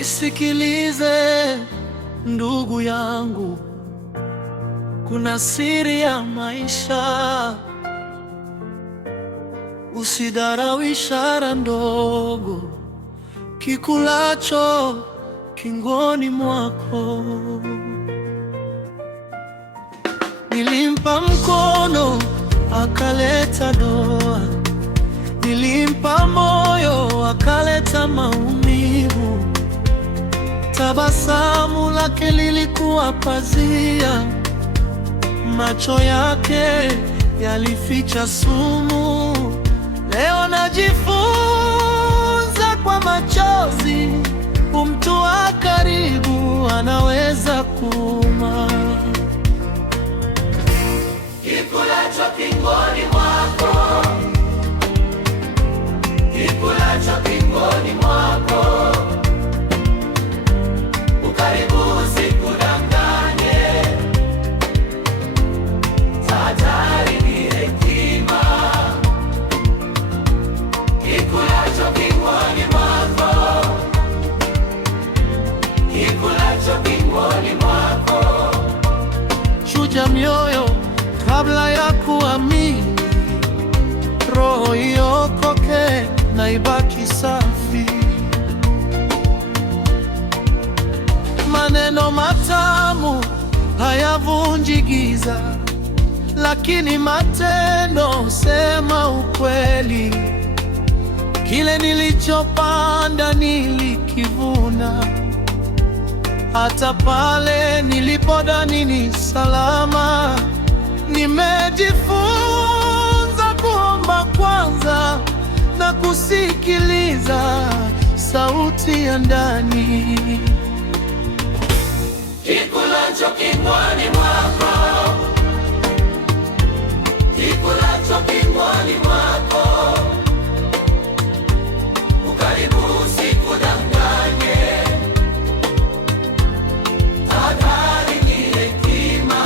Nisikilize ndugu yangu, kuna siri ya maisha. Usidharau ishara ndogo kikulacho kingoni mwako. Nilimpa mkono akaleta doa, nilimpa moyo akaleta maumivu. Tabasamu lake lilikuwa pazia, macho yake yalificha sumu. Leo najifunza kwa machozi, mtu wa karibu anaweza kuuma. Kikulacho kingoni mwako, kikulacho kingoni mwako, ukaribu usikudanganye. Tahadhari ni hekima. Kikulacho kingoni mwako, kikulacho kingoni mwako. Chuja mioyo kabla ya kuamini, roho iokoke na ibaki safi. Maneno matamu hayavunji giza, lakini matendo sema ukweli. Kile nilichopanda nilikivuna, hata pale nilipodhani ni salama. Nimejifunza kuomba kwanza na kusikiliza sauti ya ndani. Kikulacho kingoni mwako, kikulacho kingoni mwako, ukaribu usikudanganye. Tahadhari ni hekima.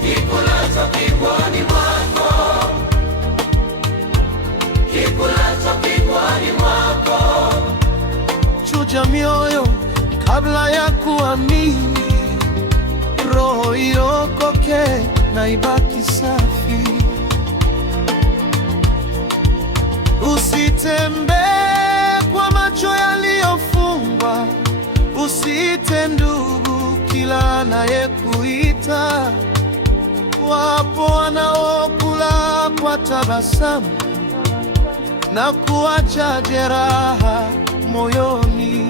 Kikulacho kingoni mwako, kikulacho kingoni mwako. Chuja mioyo kabla ya kuamini, roho iokoke na ibaki safi. Usitembee kwa macho yaliyofungwa, usiite ndugu kila anayekuita. Wapo wanaokula kwa tabasamu na kuacha jeraha moyoni.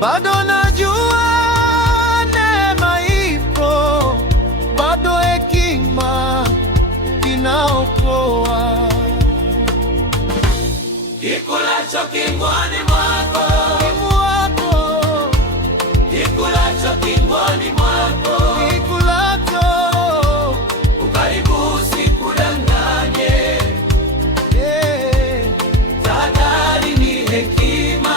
Bado najua neema ipo, bado hekima inaokoa. Kikulacho kingoni mwako, kikulacho kingoni mwako, kikulacho ukaribu usikudanganye. Tahadhari ni hekima.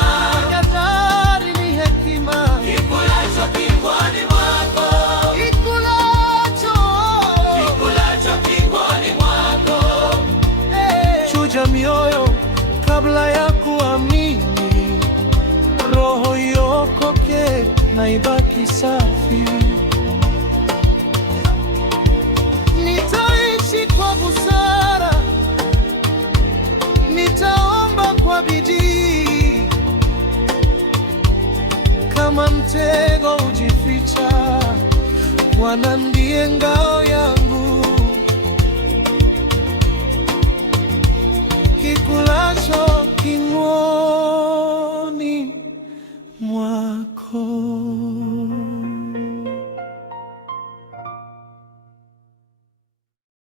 tahadhari ni hekima. Kikulacho kingoni mwako, kikulacho kingoni mwako. Chuja mioyo kabla ya kuamini, roho iokoke na ibaki safi. Nitaishi kwa busara, nitaomba kwa bidii. Kama mtego ujificha, Bwana ndiye ngao ya